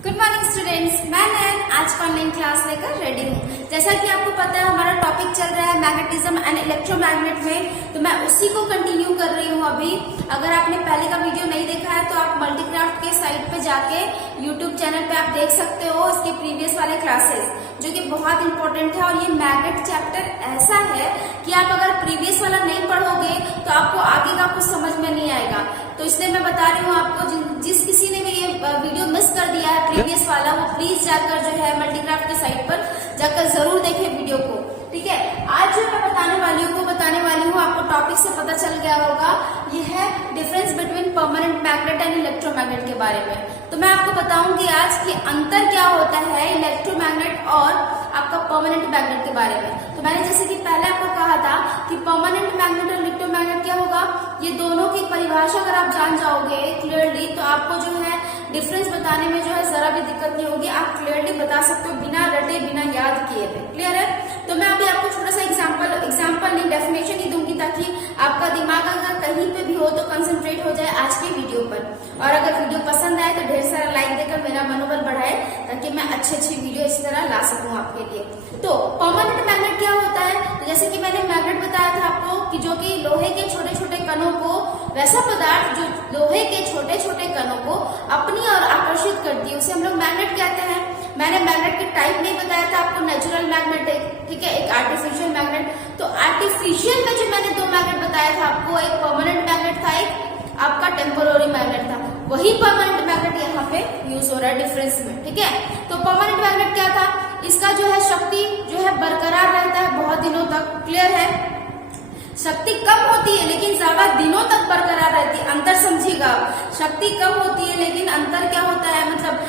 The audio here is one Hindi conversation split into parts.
गुड मॉर्निंग स्टूडेंट्स, मैं नयन आज का ऑनलाइन क्लास लेकर रेडी हूँ। जैसा कि आपको पता है हमारा टॉपिक चल रहा है मैग्नेटिज्म एंड इलेक्ट्रोमैग्नेट में, तो मैं उसी को कंटिन्यू कर रही हूँ अभी। अगर आपने पहले का वीडियो नहीं देखा है तो आप मल्टीक्राफ्ट के साइट पे जाके यूट्यूब चैनल पे आप देख सकते हो इसके प्रीवियस वाले क्लासेस, जो कि बहुत इंपॉर्टेंट है। और ये मैग्नेट चैप्टर ऐसा है कि आप अगर प्रीवियस वाला नहीं पढ़ोगे तो आपको आगे का कुछ समझ में नहीं आएगा। तो इसलिए मैं बता रही हूँ आपको, जिस किसी ने भी ये वीडियो मिस कर दिया है प्रीवियस वाला, वो प्लीज जाकर जो है मल्टीक्राफ्ट के साइट पर जाकर जरूर देखें वीडियो को। ठीक है, आज जो मैं बताने वाली हूँ आपको टॉपिक से पता चल गया होगा, ये है difference between permanent magnet and electromagnet के बारे में। तो मैं आपको बताऊंगी आज कि अंतर क्या होता है इलेक्ट्रोमैग्नेट और आपका परमानेंट मैग्नेट के बारे में। तो मैंने जैसे कि पहले आपको कहा था कि परमानेंट मैग्नेट और इलेक्ट्रोमैग्नेट क्या होगा, ये दोनों की परिभाषा अगर आप जान जाओगे क्लियरली तो आपको जो है डिफरेंस बताने में जो है जरा भी दिक्कत नहीं होगी। आप क्लियरली बता सकते हो बिना रटे बिना याद किए थे। क्लियर है? तो मैं अभी आपको छोटा सा एग्जाम्पल नहीं, डेफिनेशन ही दूंगी ताकि आपका दिमाग अगर कहीं पे भी हो तो कंसंट्रेट हो जाए आज के वीडियो पर। और अगर वीडियो पसंद आए तो ढेर सारा लाइक देकर मेरा मनोबल बढ़ाए ताकि मैं अच्छी वीडियो इसी तरह ला सकूं आपके लिए। तो परमानेंट मैग्नेट क्या होता है, तो जैसे कि मैंने मैग्नेट बताया था आपको कि जो कि लोहे के छोटे छोटे कणों को, वैसा पदार्थ जो लोहे के छोटे छोटे कणों को अपनी ओर आकर्षित करती है उसे हम लोग मैग्नेट कहते हैं। मैंने मैग्नेट के टाइप नहीं बताया था आपको, नेचुरल मैग्नेट है, ठीक है, एक आर्टिफिशियल मैग्नेट। तो आर्टिफिशियल में जो मैंने दो मैग्नेट बताया था आपको, एक परमानेंट मैग्नेट था, एक आपका टेम्पोररी मैग्नेट था। वही परमानेंट मैग्नेट यहाँ पे यूज हो रहा है डिफरेंस में। ठीक है, तो परमानेंट मैग्नेट क्या था, इसका जो है शक्ति जो है बरकरार रहता है बहुत दिनों तक। क्लियर है? शक्ति कम होती है लेकिन ज्यादा दिनों तक बरकरार रहती है। अंतर समझिएगा, शक्ति कम होती है लेकिन अंतर क्या होता है, मतलब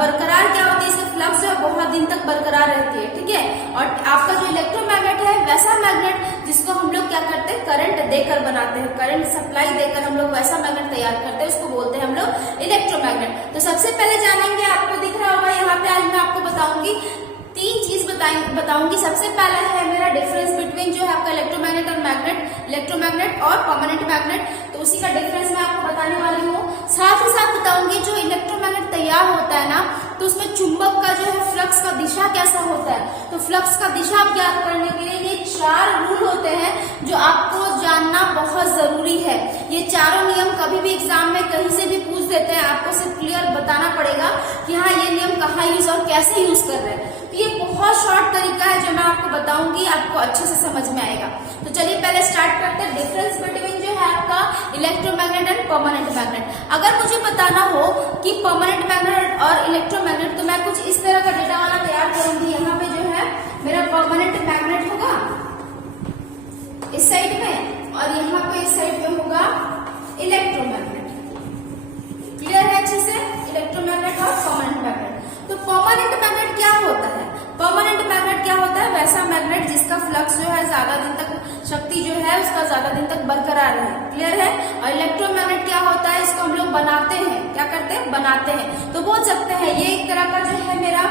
बरकरार क्या होती है, इसका फ्लक्स जो है बहुत दिन तक बरकरार रहती है। ठीक है, और आपका जो इलेक्ट्रोमैग्नेट है वैसा मैग्नेट जिसको हम लोग क्या करते हैं, करंट देकर बनाते हैं, करंट सप्लाई देकर हम लोग वैसा मैग्नेट तैयार करते हैं, उसको बोलते हैं हम लोग इलेक्ट्रोमैग्नेट। तो सबसे पहले जानेंगे, आपको दिख रहा होगा यहाँ पे, आज मैं आपको बताऊंगी तीन चीज बताऊंगी। सबसे पहला है मेरा डिफरेंस बिटवीन जो है आपका इलेक्ट्रोमैग्नेट और इलेक्ट्रोमैग्नेट और परमानेंट मैग्नेट, तो उसी का डिफरेंस मैं आपको बताने वाली हूँ। साथ ही साथ बताऊंगी जो इलेक्ट्रोमैग्नेट तैयार होता है ना, तो उसमें चुंबक का जो है फ्लक्स का दिशा कैसा होता है। तो फ्लक्स का दिशा आप ज्ञात करने के लिए ये 4 रूल होते हैं जो आपको जानना बहुत जरूरी है। ये चारों नियम कभी भी एग्जाम में कहीं से भी पूछ देते हैं, आपको सिर्फ क्लियर बताना पड़ेगा कि हाँ ये नियम कहाँ यूज और कैसे यूज कर रहे हैं। तो ये बहुत शॉर्ट तरीका है जो मैं आपको बताऊंगी, आपको अच्छे से समझ में आएगा। तो चलिए पहले स्टार्ट करते हैं डिफरेंस बिटवीन जो है आपका इलेक्ट्रोमैग्नेट एंड परमानेंट मैग्नेट। अगर मुझे बताना हो कि परमानेंट मैग्नेट और इलेक्ट्रोमैग्नेट, तो मैं कुछ इस तरह का डेटा वाला तैयार करूंगी। यहाँ पे जो है मेरा परमानेंट मैग्नेट होगा इस साइड में, और यहाँ पे इस साइड में होगा इलेक्ट्रोमैग्नेट। क्लियर है अच्छे से? इलेक्ट्रोमैग्नेट और परमानेंट मैग्नेट। तो परमानेंट मैग्नेट क्या होता है, परमानेंट मैग्नेट क्या होता है, वैसा मैग्नेट जिसका फ्लक्स जो है ज्यादा दिन तक, शक्ति जो है उसका ज्यादा दिन तक बरकरार है। क्लियर है? और इलेक्ट्रोमैग्नेट क्या होता है, इसको हम लोग बनाते हैं, क्या करते हैं, बनाते हैं। तो बोल सकते हैं ये एक तरह का जो है मेरा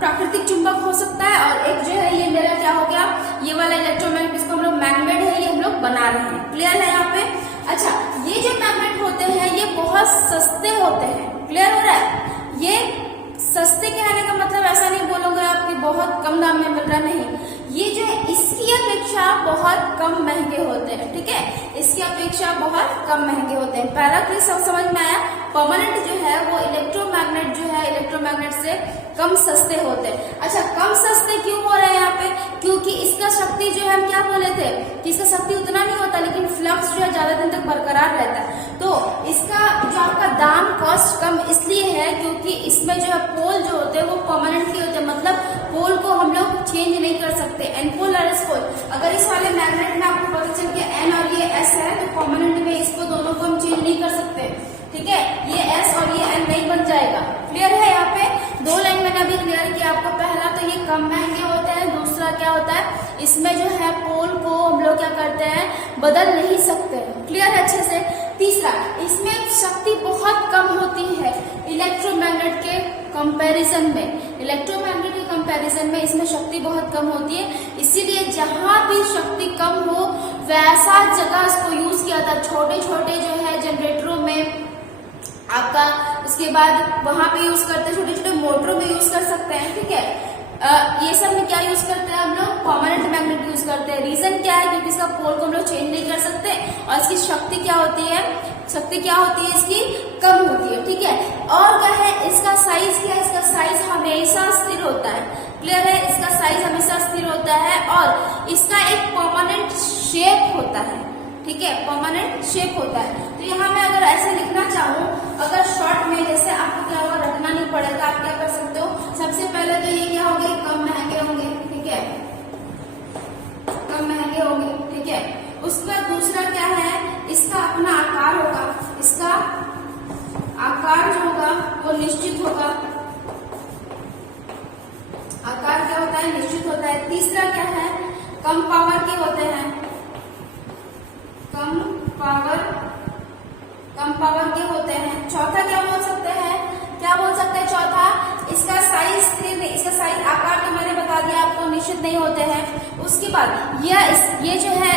प्राकृतिक चुंबक हो सकता है, और एक जो है ये मेरा क्या हो गया, ये वाला इलेक्ट्रोमैग्नेट, इसको हम लोग मैग्नेट है, ये हम लोग बना रहे हैं। क्लियर है यहाँ पे? अच्छा, ये जो मैग्नेट होते हैं ये बहुत सस्ते होते हैं। क्लियर हो रहा है? ये सस्ते कहने का मतलब ऐसा नहीं बोलूंगा आपकी बहुत कम दाम में मिल रहा, नहीं, ये जो है इसकी अपेक्षा बहुत कम महंगे होते हैं। ठीक है, इसकी अपेक्षा बहुत कम महंगे होते हैं। पहला क्लियर सब समझ में आया? परमानेंट जो है वो इलेक्ट्रोमैग्नेट जो है इलेक्ट्रोमैग्नेट से कम सस्ते होते हैं। अच्छा, कम सस्ते क्यों हो रहे हैं यहाँ पे, क्योंकि इसका शक्ति जो है हम क्या बोले थे कि इसका शक्ति उतना नहीं होता लेकिन फ्लक्स जो है ज्यादा दिन तक बरकरार रहता है। तो इसका जो आपका दाम कॉस्ट कम इसलिए है क्योंकि इसमें जो है पोल जो होते हैं वो परमानेंटली होते हैं, मतलब पोल को हम लोग चेंज नहीं कर सकते। एन पोल और एस पोल, अगर इस वाले मैग्नेट में आपको पता चल गया एन और ये एस है, तो परमानेंट में इसको दोनों को हम चेंज नहीं कर सकते। ठीक है, ये एस और ये एन नहीं बन जाएगा। क्लियर है? यहाँ पे 2 लाइन मैंने अभी क्लियर किया आपको। पहला तो ये कम महंगे होते हैं, दूसरा क्या होता है, इसमें जो है पोल को हम लोग क्या करते हैं, बदल नहीं सकते। क्लियर है अच्छे से? तीसरा, इसमें शक्ति बहुत कम होती है इलेक्ट्रोमैग्नेट के कंपैरिजन में। इलेक्ट्रोमैग्नेट के कंपैरिजन में इसमें शक्ति बहुत कम होती है, इसीलिए जहां भी शक्ति कम हो वैसा जगह इसको यूज किया था। छोटे छोटे जो है जनरेटरों में आपका। उसके बाद वहां पे यूज करते हैं, छोटे छोटे मोटरों में यूज कर सकते हैं, ठीक है। ये सब में क्या यूज करते हैं हम लोग, परमानेंट मैग्नेट यूज करते हैं। रीजन क्या है, क्योंकि इसका पोल को हम लोग चेंज नहीं कर सकते और इसकी शक्ति क्या होती है, इसकी कम होती है, ठीक है। और क्या है, इसका साइज क्या है, इसका साइज हमेशा स्थिर होता है, क्लियर है, इसका साइज हमेशा स्थिर होता है और इसका एक परमानेंट शेप होता है, ठीक है, परमानेंट शेप होता है। तो यहाँ मैं अगर ऐसे लिखना चाहूँ, अगर शॉर्ट में, जैसे आपको क्या होगा, रखना नहीं पड़ेगा, आप क्या कर सकते हो, सबसे पहले तो ये क्या होंगे, कम महंगे होंगे, ठीक है, कम महंगे होंगे, ठीक है। उसके बाद दूसरा क्या है, इसका अपना आकार होगा, इसका आकार जो होगा वो निश्चित होगा, आकार क्या होता है, निश्चित होता है। तीसरा क्या है, कम पावर के होते हैं, कम पावर के होते हैं। चौथा क्या बोल सकते हैं, चौथा, इसका साइज स्थिर नहीं, इसका साइज आकार तो मैंने बता दिया आपको, निश्चित नहीं होते हैं। उसके बाद ये जो है,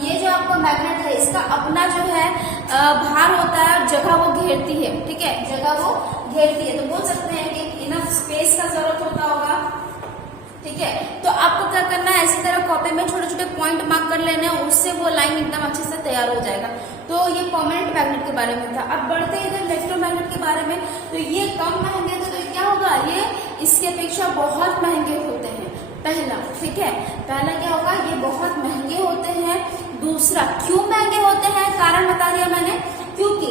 ये जो आपका मैग्नेट है, इसका अपना जो है भार होता है, जगह वो घेरती है, ठीक है, जगह वो घेरती है। तो बोल सकते हैं कि इनफ स्पेस का जरूरत होता होगा, ठीक है। तो आपको क्या करना है, इसी तरह कॉपी में छोटे छोटे पॉइंट मार्क कर लेने हैं, उससे वो लाइन एकदम अच्छे से तैयार हो जाएगा। तो ये परमानेंट मैग्नेट के बारे में था। अब बढ़ते हैं इधर इलेक्ट्रोमैग्नेट के बारे में। तो ये कम महंगे थे, तो क्या होगा, ये इसके अपेक्षा बहुत महंगे होते हैं, पहला, ठीक है, पहला क्या होगा, ये बहुत महंगे होते हैं। दूसरा, क्यों महंगे होते हैं, कारण बता दिया मैंने, क्योंकि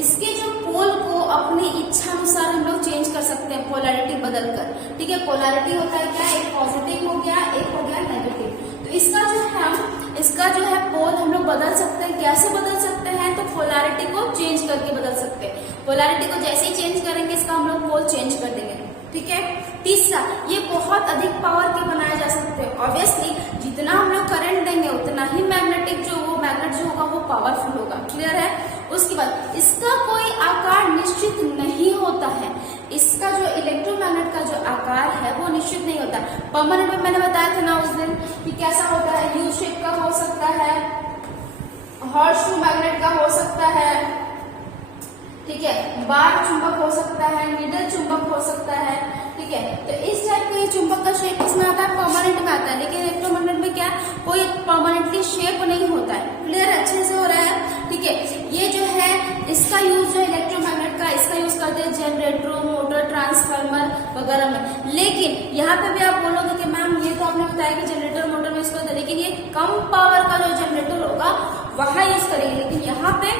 इसके जो पोल को अपनी इच्छा अनुसार हम लोग चेंज कर सकते हैं, पोलैरिटी बदलकर, ठीक है। पोलैरिटी होता है क्या, एक पॉजिटिव हो गया, एक हो गया नेगेटिव। तो इसका जो है पोल हम लोग बदल सकते हैं। कैसे बदल सकते हैं, तो पोलैरिटी को चेंज करके बदल सकते हैं। पोलैरिटी को जैसे ही चेंज करेंगे, इसका हम लोग पोल चेंज कर देंगे, ठीक है। तीसरा, ये बहुत अधिक पावर के बनाए जा सकते हैं। ऑब्वियसली जितना हम लोग करंट देंगे उतना ही मैग्नेट जो होगा वो पावरफुल होगा, क्लियर है। उसके बाद इसका कोई आकार निश्चित नहीं होता है, इसका जो इलेक्ट्रोमैग्नेट का जो आकार है वो निश्चित नहीं होता। परमानेंट में मैंने बताया था ना उस दिन कि कैसा होता है, यू शेप का हो सकता है, हॉर्सशू मैग्नेट का हो सकता है, ठीक है, बार चुंबक हो सकता है, निडल चुंबक हो सकता है, ठीक है। तो इस टाइप का ये चुंबक का शेप इसमें आता है, परमानेंट में आता है। लेकिन इलेक्ट्रोमैग्नेट में क्या, कोई परमानेंटली शेप नहीं होता है, क्लियर, अच्छे से हो रहा है, ठीक है। ये जो है, इसका यूज जो इलेक्ट्रोमैग्नेट का, इसका यूज करते हैं जनरेटरों, मोटर, ट्रांसफार्मर वगैरह में। लेकिन यहाँ पे भी आप बोलोगे कि मैम ये तो आपने बताया कि जनरेटर मोटर में यूज करते हैं, लेकिन ये कम पावर का जो जनरेटर होगा वहां यूज करेंगे। लेकिन यहाँ पे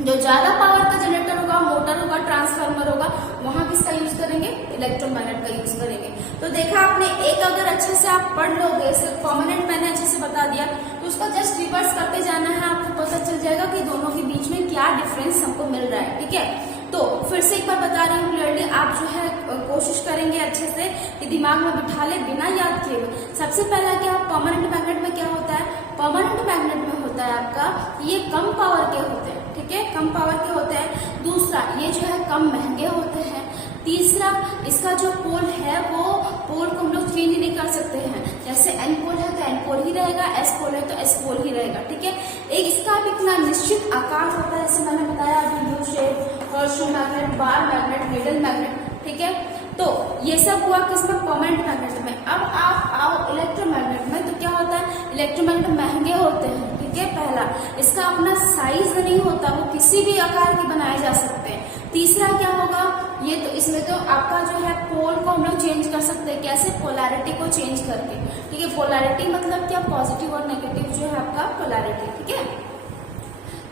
जो ज्यादा पावर का जनरेटर होगा, मोटर होगा, ट्रांसफार्मर होगा, वहां किसका यूज करेंगे, इलेक्ट्रोमैग्नेट का यूज करेंगे। तो देखा आपने, एक अगर अच्छे से आप पढ़ लोगे, सिर्फ परमानेंट मैंने अच्छे से बता दिया, तो उसका जस्ट रिवर्स करते जाना है, आपको पता चल जाएगा कि दोनों के बीच में क्या डिफरेंस हमको मिल रहा है, ठीक है। तो फिर से एक बार बता रही हूँ क्लियरली, आप जो है कोशिश करेंगे अच्छे से कि दिमाग में बिठा ले, बिना याद किए हुए। सबसे पहला क्या, परमानेंट मैग्नेट में क्या होता है, परमानेंट मैग्नेट में होता है आपका, ये कम पावर के होते हैं, ठीक है, कम पावर के होते हैं। दूसरा, ये जो है कम महंगे होते हैं। तीसरा, इसका जो पोल है वो पोल को हम लोग चेंज नहीं कर सकते हैं, जैसे एन पोल है तो एन पोल ही रहेगा, एस पोल है तो एस पोल ही रहेगा, ठीक है। एक इसका भी इतना निश्चित आकार होता है, जैसे मैंने बताया अभी, U shape, horseshoe magnet, bar magnet, needle magnet, ठीक है। तो ये सब हुआ किसमें, परमानेंट मैग्नेट में। अब आप आओ इलेक्ट्रोमैग्नेट में, तो क्या होता है, इलेक्ट्रोमैग्नेट महंगे होते हैं, ठीक है। पहला, इसका अपना साइज नहीं होता, वो किसी भी आकार के बनाए जा सकते हैं। तीसरा क्या होगा, ये तो इसमें तो आपका जो है पोल को हम लोग चेंज कर सकते हैं, कैसे, पोलैरिटी को चेंज करके, ठीक है। पोलैरिटी मतलब क्या, पॉजिटिव और नेगेटिव जो है आपका पोलैरिटी, ठीक है।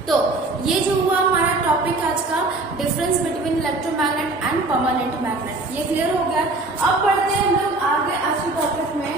तो ये जो हुआ हमारा टॉपिक आज का, difference between electromagnet and permanent magnet, ये क्लियर हो गया। अब बढ़ते हैं हम लोग आगे आज के टॉपिक में।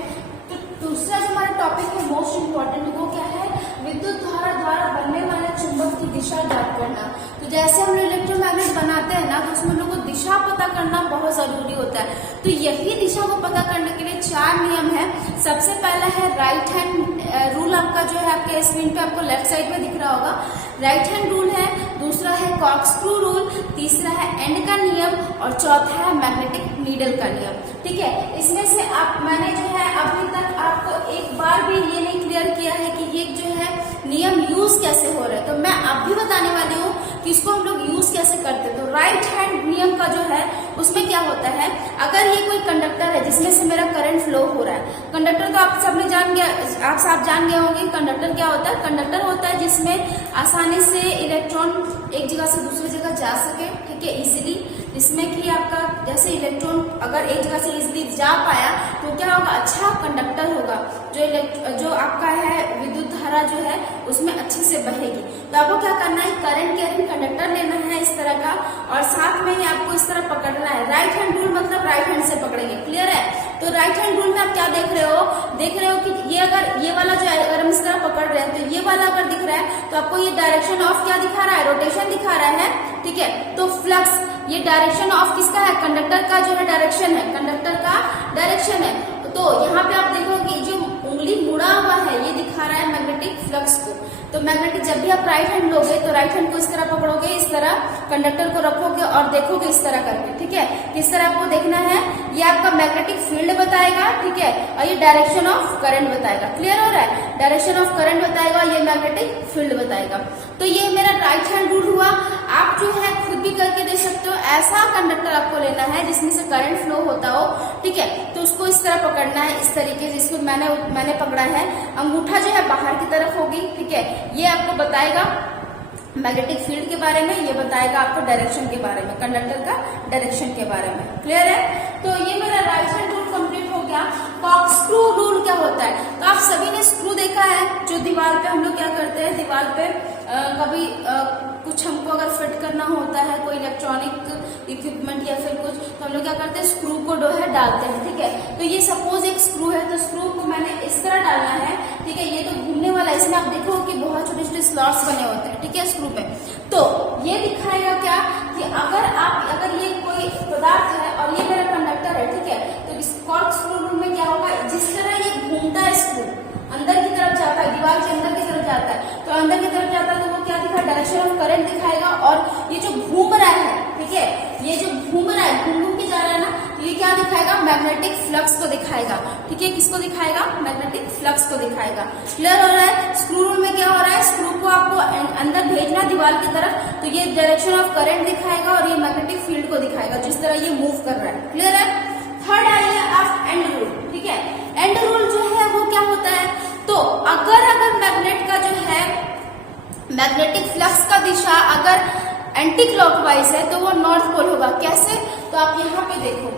तो दूसरा जो हमारा टॉपिक है मोस्ट इम्पोर्टेंट, वो क्या है, विद्युत धारा द्वारा बनने वाले चुंबक की दिशा ज्ञात करना। तो जैसे हम लोग इलेक्ट्रोमैग्नेट बनाते हैं ना, तो उसमें हम लोग को दिशा पता करना बहुत जरूरी होता है। तो यही दिशा को पता करने के लिए 4 नियम है। सबसे पहला है राइट हैंड रूल, आपका जो है आपके स्क्रीन पे आपको लेफ्ट साइड में दिख रहा होगा, राइट हैंड रूल है। दूसरा है कॉर्कस्क्रू रूल, तीसरा है एंड का नियम और चौथा है मैग्नेटिक नीडल का नियम। ठीक है, इसमें से मैंने जो है अभी तक आपको एक बार भी ये नहीं क्लियर किया है कि ये जो है नियम यूज कैसे हो रहा है, तो मैं अब भी बताने वाली हूँ कि इसको हम लोग यूज कैसे करते हैं। तो राइट हैंड नियम का जो है उसमें क्या होता है, अगर ये कोई कंडक्टर है जिसमें से मेरा करंट फ्लो हो रहा है, कंडक्टर तो आप सबने जान गए होंगे कंडक्टर क्या होता है। कंडक्टर होता है जिसमें आसानी से इलेक्ट्रॉन एक जगह से दूसरी जगह जा सके, ठीक है, इजीली, जिसमें कि आपका जैसे इलेक्ट्रॉन अगर एक जगह से इजीली जा पाया तो क्या होगा, अच्छा कंडक्टर होगा, जो आपका है विद्युत धारा जो है उसमें अच्छे से बहेगी। तो आपको क्या करना है, करंट कैरिंग कंडक्टर लेना है इस तरह का, और साथ में ही आपको इस तरह पकड़ना है। राइट हैंड रूल मतलब राइट हैंड से पकड़ेंगे, क्लियर है। तो राइट हैंड रूल में आप क्या देख रहे हो कि ये अगर ये वाला जो है अगर हम इस तरह पकड़ रहे हैं तो ये वाला अगर दिख रहा है तो आपको ये डायरेक्शन ऑफ क्या दिखा रहा है, रोटेशन दिखा रहा है, ठीक है। तो फ्लक्स ये डायरेक्शन ऑफ किसका है, कंडक्टर का जो है डायरेक्शन है, कंडक्टर का डायरेक्शन है। तो यहाँ पे आप देखोगे जो उंगली मुड़ा हुआ है ये दिखा रहा है मैग्नेटिक फ्लक्स को। तो मैग्नेटिक जब भी आप राइट हैंड लोगे तो राइट हैंड को इस तरह पकड़ोगे, इस तरह कंडक्टर को रखोगे और देखोगे इस तरह करके, ठीक है। किस तरह आपको देखना है, ये आपका मैग्नेटिक फील्ड बताएगा, ठीक है, और ये डायरेक्शन ऑफ करंट बताएगा। क्लियर हो रहा है, डायरेक्शन ऑफ करंट बताएगा, ये मैग्नेटिक फील्ड बताएगा। तो ये मेरा राइट हैंड रूल हुआ। आप जो है खुद भी करके देख सकते हो, ऐसा कंडक्टर आपको लेना है जिसमें से करंट फ्लो होता हो, ठीक है। तो उसको इस तरह पकड़ना है, इस तरीके से, इसको मैंने पकड़ा है, अंगूठा जो है बाहर की तरफ होगी, ठीक है। ये आपको बताएगा मैग्नेटिक फील्ड के बारे में, ये बताएगा आपको डायरेक्शन के बारे में, कंडक्टर का डायरेक्शन के बारे में। क्लियर है, तो ये मेरा राइट हैंड रूल कंप्लीट हो गया। कॉर्कस्क्रू रूल क्या होता है, तो आप सभी ने स्क्रू देखा है, जो दीवार पे हम लोग क्या करते हैं, दीवार पे कभी कुछ हमको अगर फिट करना होता है कोई इलेक्ट्रॉनिक इक्विपमेंट या फिर कुछ, तो हम लोग क्या करते हैं, स्क्रू को जो है डालते हैं, ठीक है। तो ये सपोज एक स्क्रू है, तो स्क्रू को मैंने इस तरह डालना है, ठीक है। ये तो घूमने वाला है, इसमें आप देखो कि बहुत छोटे छोटे स्लॉट्स बने होते हैं, ठीक है, स्क्रू पे। तो ये दिखाएगा क्या कि अगर ये कोई पदार्थ है और ये मेरा कंडक्टर है, ठीक है, तो इस कॉर्कस्क्रू रूल में क्या होगा, जिस तरह ये घूमता है स्क्रू अंदर की तरफ जाता है, दीवार के अंदर की तरफ जाता है, तो अंदर की तरफ जाता है तो वो क्या दिखा, डायरेक्शन ऑफ करंट दिखाएगा। और ये जो घूम रहा है, ठीक है, ये जो घूम रहा है, घूम के जा रहा है ना, ये क्या दिखाएगा, मैग्नेटिक फ्लक्स को दिखाएगा, ठीक है। किसको दिखाएगा, मैग्नेटिक फ्लक्स को दिखाएगा। क्लियर हो रहा है। स्क्रू रूल में क्या हो रहा है, स्क्रू को आपको अंदर भेजना दीवार की तरफ, तो ये डायरेक्शन ऑफ करंट दिखाएगा और ये मैग्नेटिक फील्ड को दिखाएगा, जिस तरह ये मूव कर रहा है। क्लियर है। थर्ड आइए आप एंड रूल, ठीक है। एंड रूल जो है वो क्या होता है, तो अगर मैग्नेट का जो है मैग्नेटिक फ्लक्स का दिशा अगर एंटी क्लॉकवाइज है तो वो नॉर्थ पोल होगा। कैसे, तो आप यहाँ पे देखो,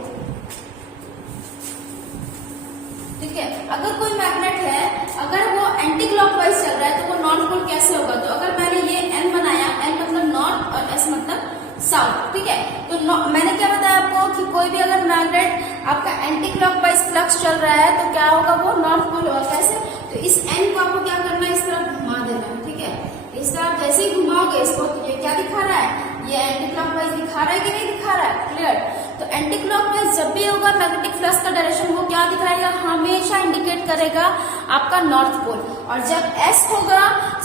ठीक है, अगर कोई मैग्नेट है अगर वो एंटी क्लॉकवाइज चल रहा है तो वो नॉर्थ पोल कैसे होगा, तो अगर मैंने ये एन बनाया, एन मतलब नॉर्थ और एस मतलब साउथ, ठीक है। तो मैंने क्या बताया आपको कि कोई भी अगर मैग्नेट आपका एंटी क्लॉकवाइज फ्लक्स चल रहा है तो क्या होगा, वो नॉर्थ पोल होगा। कैसे, तो इस एन को आपको क्या करना है, इस तरह घुमा देना है, ठीक है। इस तरह जैसे ही घुमाओगे इसको तो ये क्या दिखा रहा है, ये एंटी क्लॉकवाइज दिखा रहा है कि नहीं दिखा रहा है। क्लियर। तो एंटी क्लॉकवाइज जब भी होगा मैग्नेटिक फ्लक्स का डायरेक्शन वो क्या दिखाएगा, हमेशा इंडिकेट करेगा आपका नॉर्थ पोल। और जब एस होगा,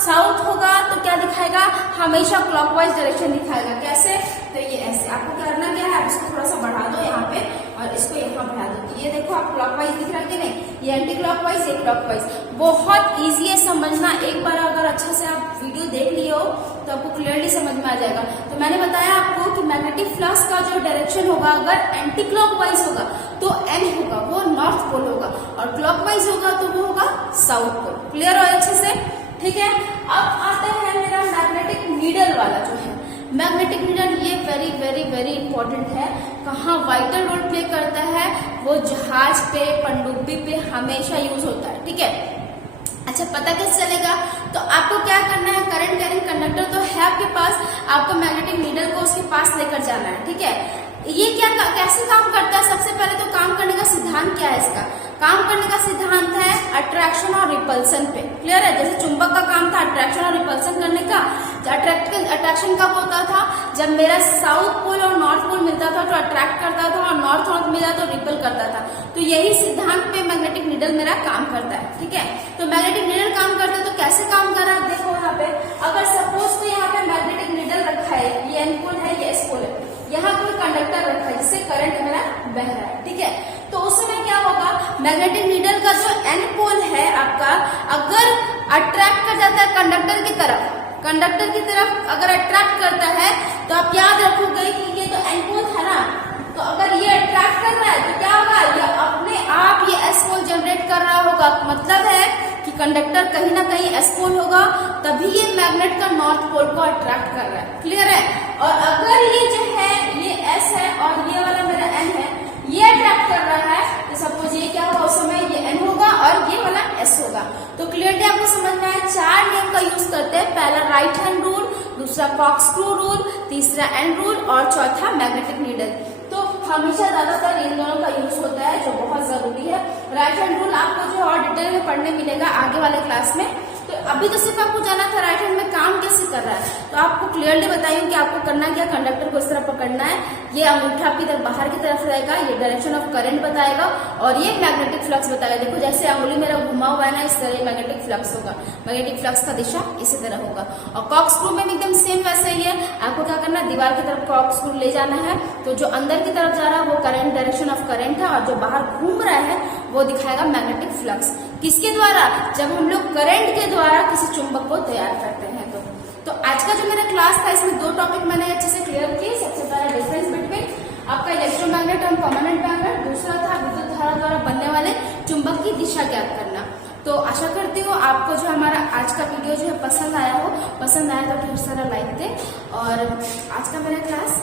साउथ होगा, तो क्या दिखाएगा, हमेशा क्लॉकवाइज डायरेक्शन दिखाएगा। कैसे, तो ये ऐसे आपको करना क्या है, आप इसको थोड़ा सा बढ़ा दो यहाँ पे और इसको यहाँ बढ़ा दो, तो ये देखो आप क्लॉकवाइज दिख रहा है कि नहीं, ये एंटी क्लॉकवाइज, ये क्लॉकवाइज। बहुत इजी है समझना, एक बार अगर अच्छा से आप वीडियो देख लिए हो तो आपको क्लियरली समझ में आ जाएगा। तो मैंने बताया आपको कि मैग्नेटिक फ्लक्स का जो डायरेक्शन होगा अगर एंटी क्लॉकवाइज होगा तो एन होगा, वो नॉर्थ पोल होगा, और क्लॉकवाइज होगा तो वो होगा साउथ पोल। क्लियर हो अच्छे से, ठीक है। अब आता है मेरा मैग्नेटिक नीडल वाला जो है, मैग्नेटिक नीडल, ये वेरी वेरी वेरी इंपॉर्टेंट है। कहाँ वाइटल रोल प्ले करता है, वो जहाज पे, पनडुब्बी पे हमेशा यूज होता है, ठीक है। अच्छा, पता कैसे चलेगा, तो आपको क्या करना है, करंट कैरिंग कंडक्टर तो है आपके पास, आपको मैग्नेटिक नीडल को उसके पास लेकर जाना है, ठीक है। ये कैसे काम करता है, सबसे पहले तो काम करने का सिद्धांत क्या है, इसका काम करने का सिद्धांत है अट्रैक्शन और रिपल्सन पे। क्लियर है। जैसे चुंबक का काम था अट्रैक्शन और रिपल्सन करने का, अट्रैक्शन कब होता था, जब मेरा साउथ पोल और नॉर्थ पोल मिलता था तो अट्रैक्ट करता था, और नॉर्थ मिला तो रिपल करता था। तो यही सिद्धांत पे मैग्नेटिक नीडल मेरा काम करता है, ठीक है। तो मैग्नेटिक नीडल काम करता है, तो कैसे काम कर रहा है देखो यहाँ पे, अगर सपोज तो यहाँ पे मैग्नेटिक नीडल यहाँ कोई कंडक्टर रखा है जिससे करंट मेरा बह रहा है, ठीक है। तो उस समय क्या होगा, मैग्नेटिक नीडल का जो एन पोल है आपका अगर अट्रैक्ट कर जाता है कंडक्टर की तरफ अगर अट्रैक्ट करता है तो आप याद रखोगे कि ये तो एन पोल था ना, तो अगर ये अट्रैक्ट कर रहा है तो क्या होगा, ये अपने आप ये एस पोल जनरेट कर रहा होगा। मतलब है कि कंडक्टर कहीं ना कहीं एस पोल होगा, तभी ये मैग्नेट का नॉर्थ पोल को अट्रैक्ट कर रहा है, क्लियर है। और अगर ये जो है ये एस है और ये वाला मेरा एन है, ये अट्रैक्ट कर रहा है, तो सपोज ये क्या होगा, उस समय ये एन होगा और ये वाला एस होगा। तो क्लियरली आपको समझ में आया, 4 नियम का यूज करते हैं। पहला राइट हैंड रूल, दूसरा कॉर्कस्क्रू रूल, तीसरा एंड रूल और चौथा मैग्नेटिक नीडल। तो हमेशा ज्यादातर इन दोनों का यूज होता है जो बहुत जरूरी है। राइट हैंड रूल आपको जो और डिटेल में पढ़ने मिलेगा आगे वाले क्लास में। तो अभी तो सिर्फ आपको जाना था राइट हैंड में काम कैसे कर रहा है, तो आपको क्लियरली बताइए कि आपको करना क्या, कंडक्टर को इस तरह पकड़ना है, ये अंगूठा आपकी तरफ बाहर की तरफ रहेगा, ये डायरेक्शन ऑफ करंट बताएगा और ये मैग्नेटिक फ्लक्स बताएगा। देखो जैसे अंगुली मेरा घुमा हुआ है ना, इस तरह मैग्नेटिक फ्लक्स होगा, मैग्नेटिक फ्लक्स का दिशा इसी तरह होगा। और कॉर्कस्क्रू में भी एकदम सेम वैसे ही है, आपको क्या करना है, दीवार की तरफ कॉर्कस्क्रू ले जाना है, तो जो अंदर की तरफ जा रहा है वो करंट, डायरेक्शन ऑफ करंट है, और जो बाहर घूम रहा है वो दिखाएगा मैग्नेटिक फ्लक्स। किसके द्वारा, जब हम लोग करंट के द्वारा किसी चुंबक को तैयार करते हैं। तो आज का जो मेरा क्लास था इसमें 2 टॉपिक मैंने अच्छे से क्लियर किए। सबसे पहला डिफरेंस बिटवीन आपका इलेक्ट्रोमैग्नेट और परमानेंट मैग्नेट, दूसरा था विद्युत धारा द्वारा बनने वाले चुंबक की दिशा ज्ञात करना। तो आशा करती हूँ आपको जो हमारा आज का वीडियो जो है पसंद आया हो, पसंद आया तो ढेर सारा लाइक दे। और आज का मेरा क्लास